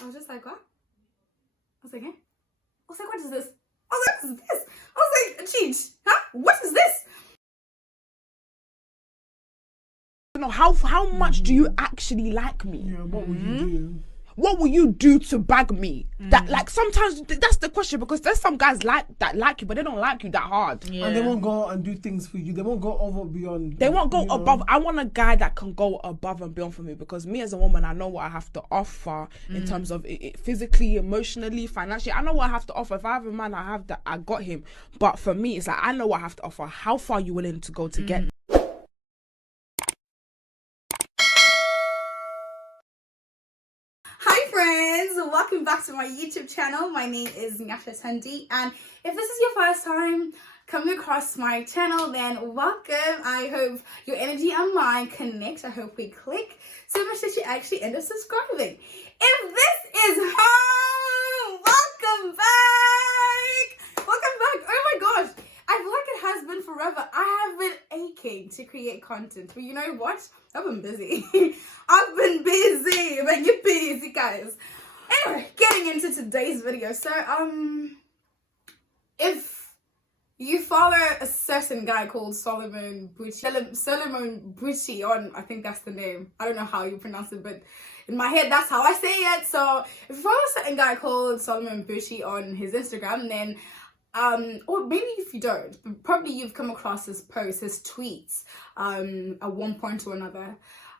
I was just like, what? I was like, eh? I was like, what is this? I was like, what is this? I was like, cheat, huh? What is this? No, how much do you actually like me? Yeah, what would you do? What will you do to bag me? That like sometimes that's the question, because there's some guys like you, but they don't like you that hard. And they won't go out and do things for you. They won't go over beyond. They won't go above. I want a guy that can go above and beyond for me, because me as a woman, I know what I have to offer in terms of it, physically, emotionally, financially. I know what I have to offer. If I have a man, I got him. But for me, it's like I know what I have to offer. How far are you willing to go to get? Hi friends, welcome back to my YouTube channel. My name is Nyasha Tundi, and if this is your first time coming across my channel, then welcome. I hope your energy and mine connect. I hope we click so much that you actually end up subscribing. If this is home, welcome back. Welcome back. Oh my gosh, I feel like it has been forever. I have been aching to create content, but you know what? I've been busy. I've been busy. But you're busy, guys. Anyway, getting into today's video. So, if you follow a certain guy called Solomon Bucci on, I think that's the name. I don't know how you pronounce it, but in my head, that's how I say it. So, if you follow a certain guy called Solomon Bucci on his Instagram, then or maybe if you don't, but probably you've come across his posts, his tweets, at one point or another,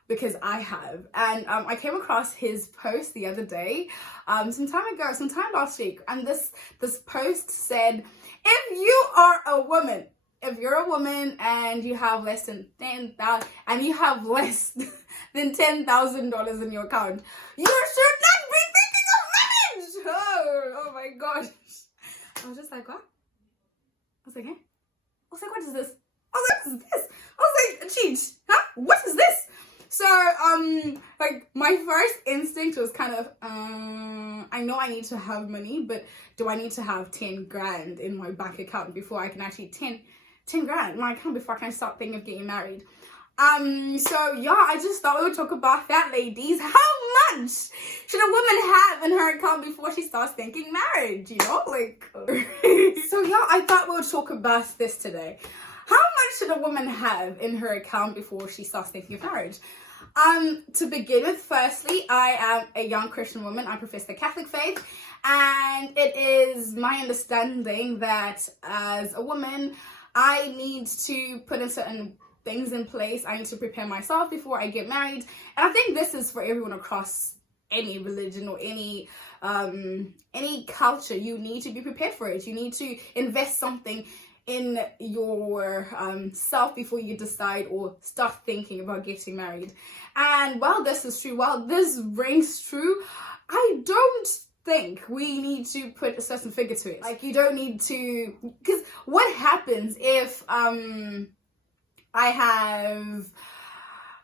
because I have. And I came across his post the other day, sometime last week, and this post said, if you're a woman and you have less than $10,000 and you have less than $10,000 in your account, you should not be thinking of marriage. Oh my gosh. I was just like, what? I was like, eh? I was like, what is this? I was like, what is this? I was like, cheat, huh? What is this? So, like, my first instinct was kind of, I know I need to have money, but do I need to have 10 grand in my bank account before I can actually, 10 grand in my account before I can start thinking of getting married? So yeah, I just thought we would talk about that, ladies. How much should a woman have in her account before she starts thinking marriage, you know? Like, so yeah, I thought we would talk about this today. How much should a woman have in her account before she starts thinking of marriage? To begin with, firstly, I am a young Christian woman. I profess the Catholic faith, and it is my understanding that as a woman, I need to put in certain things in place. I need to prepare myself before I get married, and I think this is for everyone across any religion or any culture. You need to be prepared for it. You need to invest something in your self before you decide or start thinking about getting married. And while this is true, while this rings true, I don't think we need to put a certain figure to it. Like, you don't need to, because what happens if I have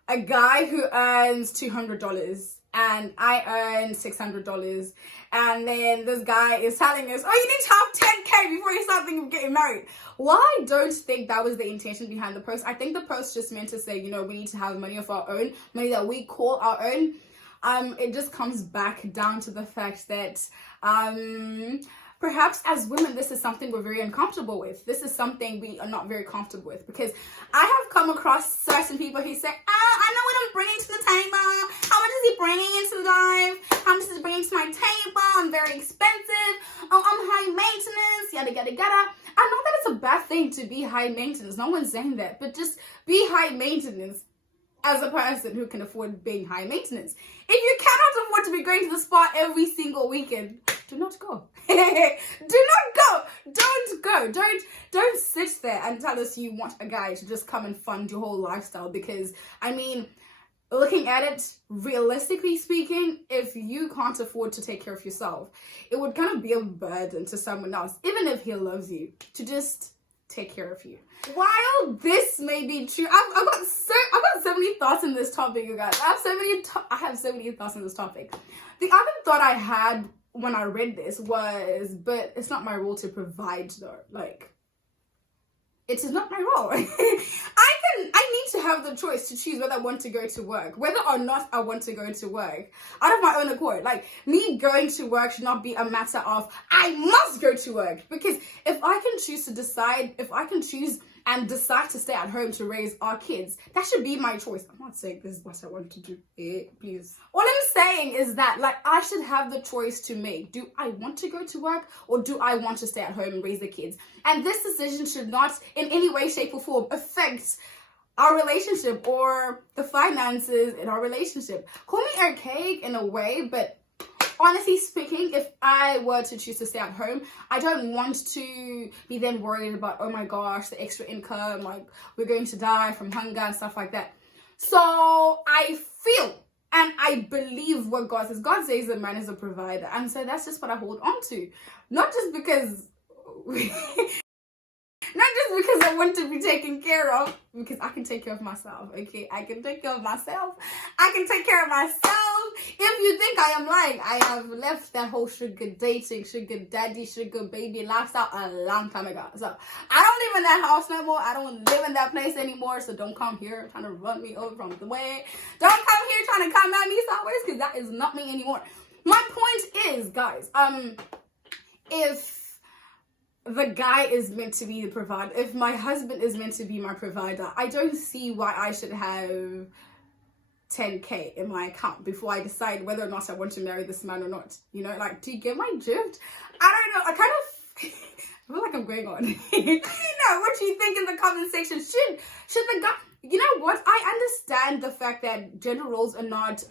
a guy who earns $200 and I earn $600, and then this guy is telling us, oh, you need to have 10K before you start thinking of getting married. Well, I don't think that was the intention behind the post. I think the post just meant to say, you know, we need to have money of our own, money that we call our own. It just comes back down to the fact that perhaps as women, this is something we're very uncomfortable with. This is something we are not very comfortable with, because I have come across certain people who say, I know what I'm bringing to the table. How much is he bringing into life? How much is he bringing to my table? I'm very expensive. Oh, I'm high maintenance, yada, yada, yada. I know that it's a bad thing to be high maintenance. No one's saying that, but just be high maintenance as a person who can afford being high maintenance. If you cannot afford to be going to the spa every single weekend, do not go. Do not go. Don't go. Don't sit there and tell us you want a guy to just come and fund your whole lifestyle, because, I mean, looking at it, realistically speaking, if you can't afford to take care of yourself, it would kind of be a burden to someone else, even if he loves you, to just take care of you. While this may be true, I've got so many thoughts in this topic, you guys. I have so many thoughts on this topic. The other thought I had when I read this was, but it's not my role to provide, though. Like, it is not my role. I need to have the choice to choose whether I want to go to work, whether or not I want to go to work out of my own accord. Like, me going to work should not be a matter of I must go to work, because if I can choose to decide, if I can choose and decide to stay at home to raise our kids, that should be my choice. I'm not saying this is what I want to do, please. All I'm saying is that, like, I should have the choice to make. Do I want to go to work, or do I want to stay at home and raise the kids? And this decision should not in any way, shape or form affect our relationship or the finances in our relationship. Call me archaic in a way, but honestly speaking, if I were to choose to stay at home, I don't want to be then worried about, oh my gosh, the extra income, like we're going to die from hunger and stuff like that. So I feel and I believe what God says. God says a man is a provider. And so that's just what I hold on to. Not just because I want to be taken care of, because I can take care of myself, okay? I can take care of myself. I can take care of myself. If you think I am lying, I have left that whole sugar dating, sugar daddy, sugar baby lifestyle a long time ago. So I don't live in that house no more. I don't live in that place anymore. So don't come here trying to run me over from the way. Don't come here trying to come at me sideways, because that is not me anymore. My point is, guys, if the guy is meant to be the provider, if my husband is meant to be my provider, I don't see why I should have 10k in my account before I decide whether or not I want to marry this man or not. You know, like, do you get my drift? I don't know. I kind of I feel like I'm going on. Let me know what you think in the comment section. Should the guy, you know what? I understand the fact that gender roles are not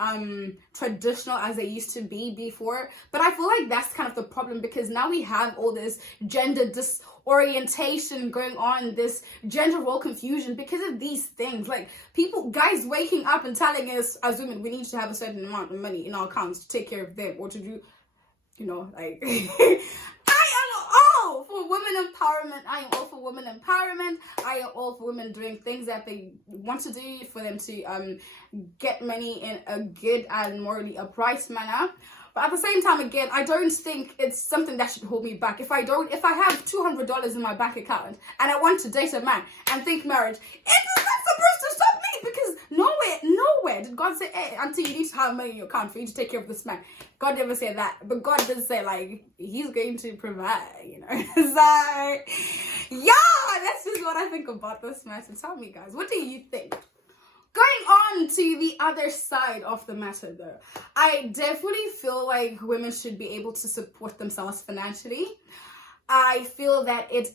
traditional as they used to be before, but I feel like that's kind of the problem, because now we have all this gender disorientation going on, this gender role confusion because of these things. Like, guys waking up and telling us as women we need to have a certain amount of money in our accounts to take care of them or to do, you know, like for women empowerment. I am all for women empowerment. I am all for women doing things that they want to do for them to get money in a good and morally upright manner. But at the same time, again, I don't think it's something that should hold me back. If I have $200 in my bank account and I want to date a man and think marriage, it is not supposed to stop me, because nowhere did God say, hey, until you need to have money in your account for you to take care of this man. God never said that. But God did say, like, he's going to provide, you know. So, yeah, that's just what I think about this matter. Tell me, guys, what do you think? Going on to the other side of the matter, though, I definitely feel like women should be able to support themselves financially. I feel that it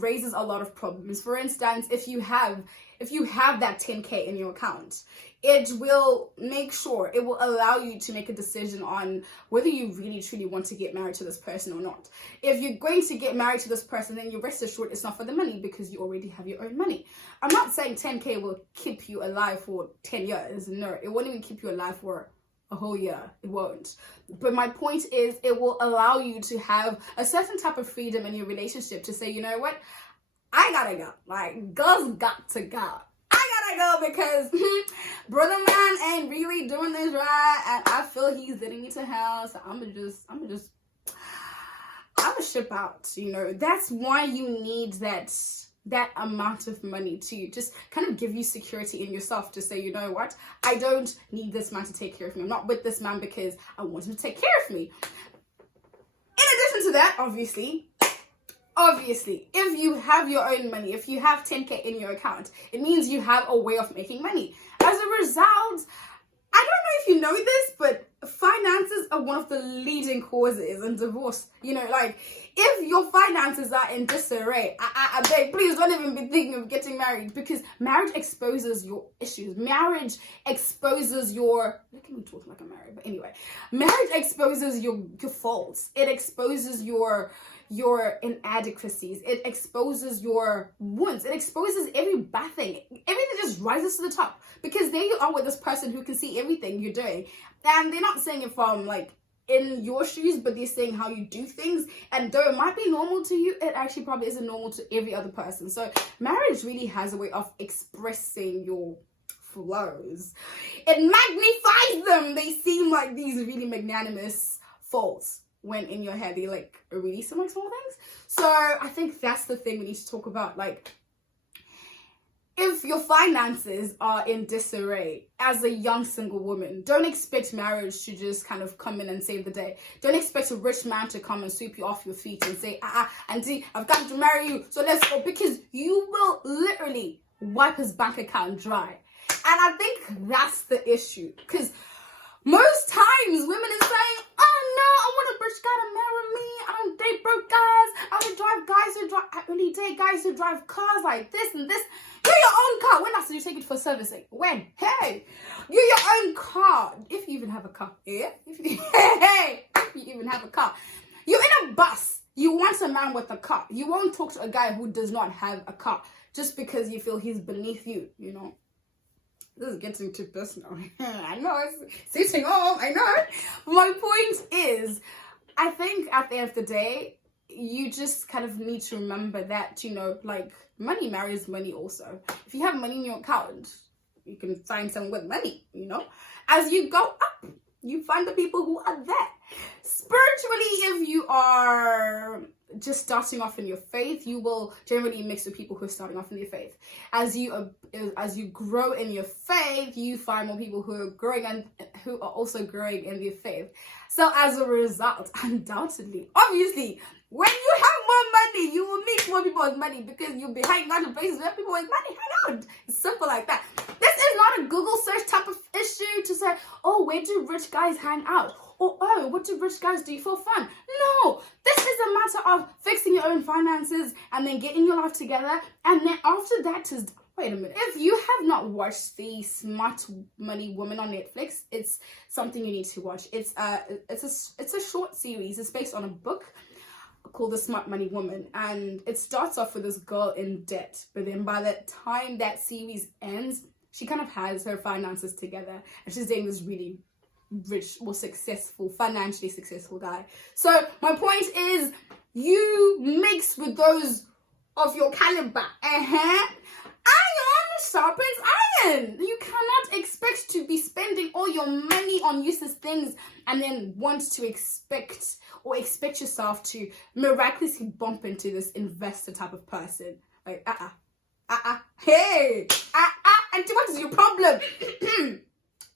raises a lot of problems. For instance, if you have that 10k in your account, it will allow you to make a decision on whether you really truly want to get married to this person or not. If you're going to get married to this person, then you rest assured it's not for the money, because you already have your own money. I'm not saying 10k will keep you alive for 10 years. No, it won't even keep you alive for a whole year. It won't. But my point is, it will allow you to have a certain type of freedom in your relationship to say, you know what, I gotta go. Like, girls got to go. I gotta go because brother man ain't really doing this right, and I feel he's leading me to hell. So I'm gonna ship out. You know, that's why you need that amount of money to just kind of give you security in yourself to say, you know what, I don't need this man to take care of me. I'm not with this man because I want him to take care of me. In addition to that, obviously, if you have your own money, if you have 10k in your account, it means you have a way of making money. As a result, I don't know if you know this, but finances are one of the leading causes in divorce. You know, like, if your finances are in disarray, I beg, please don't even be thinking of getting married, because marriage exposes your issues. Marriage exposes your, look at me talking like I'm married, but anyway, marriage exposes your faults. It exposes your inadequacies. It exposes your wounds. It exposes every bad thing. Everything just rises to the top, because there you are with this person who can see everything you're doing, and they're not saying it from like in your shoes, but they're saying how you do things, and though it might be normal to you, it actually probably isn't normal to every other person. So marriage really has a way of expressing your flaws. It magnifies them. They seem like these really magnanimous faults, when in your head you like really some like small things. So I think that's the thing we need to talk about. Like, if your finances are in disarray as a young single woman, don't expect marriage to just kind of come in and save the day. Don't expect a rich man to come and sweep you off your feet and say, auntie, I've got to marry you, so let's go, because you will literally wipe his bank account dry. And I think that's the issue, because most times women are saying, oh no, I want a rich guy to marry me. I don't date broke guys. I only date guys who drive cars like this and this. You're your own car. When last did you take it for servicing? When? Hey, you're your own car. If you even have a car. Yeah? If you even have a car. You're in a bus. You want a man with a car. You won't talk to a guy who does not have a car just because you feel he's beneath you, you know. This is getting too personal. I know, it's sitting home, I know. But my point is, I think at the end of the day, you just kind of need to remember that, you know, like, money marries money also. If you have money in your account, you can find someone with money, you know. As you go up, you find the people who are there. Spiritually, if you are just starting off in your faith, you will generally mix with people who are starting off in your faith. As you grow in your faith, you find more people who are growing and who are also growing in their faith. So as a result, undoubtedly, obviously, when you have more money, you will meet more people with money, because you'll be hanging out in places where people with money hang out. It's simple like that. This is not a Google search type of issue to say, oh, where do rich guys hang out? Or, oh, what do rich guys do for fun? No, this is a matter of fixing your own finances and then getting your life together. And then after that is, wait a minute. If you have not watched the Smart Money Woman on Netflix, it's something you need to watch. It's a short series. It's based on a book called The Smart Money Woman, and it starts off with this girl in debt, but then by the time that series ends, she kind of has her finances together and she's dating this really rich or successful, financially successful guy. So my point is, you mix with those of your caliber. Iron sharpens iron. You cannot expect to be spending all your money on useless things and then want to expect yourself to miraculously bump into this investor type of person. Like, hey, and what is your problem?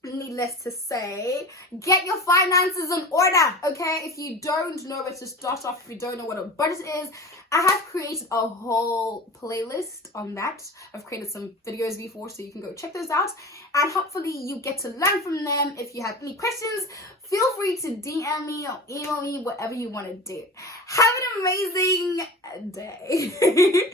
Needless to say, get your finances in order, okay? If you don't know where to start off, if you don't know what a budget is, I have created a whole playlist on that. I've created some videos before, so you can go check those out. And hopefully you get to learn from them. If you have any questions, feel free to DM me or email me, whatever you want to do. Have an amazing day.